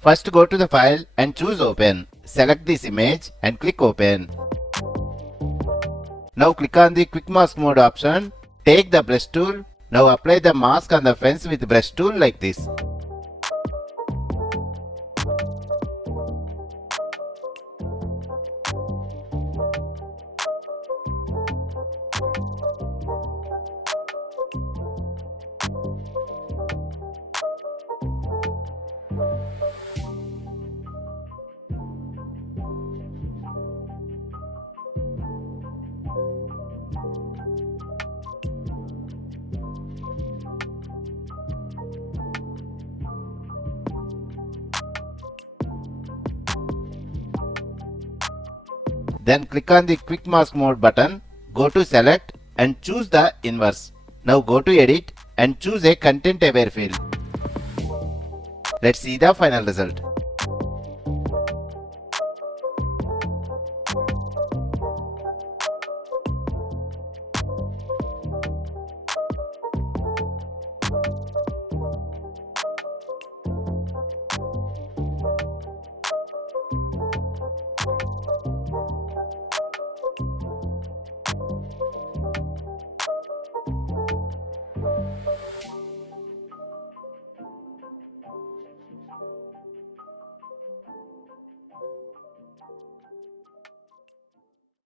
First go to the file and choose open. Select this image and click open. Now click on the quick mask mode option. Take the brush tool. Now apply the mask on the fence with brush tool like this. Then click on the quick mask mode button, go to select and choose the inverse. Now go to edit and choose a content aware field. Let's see the final result.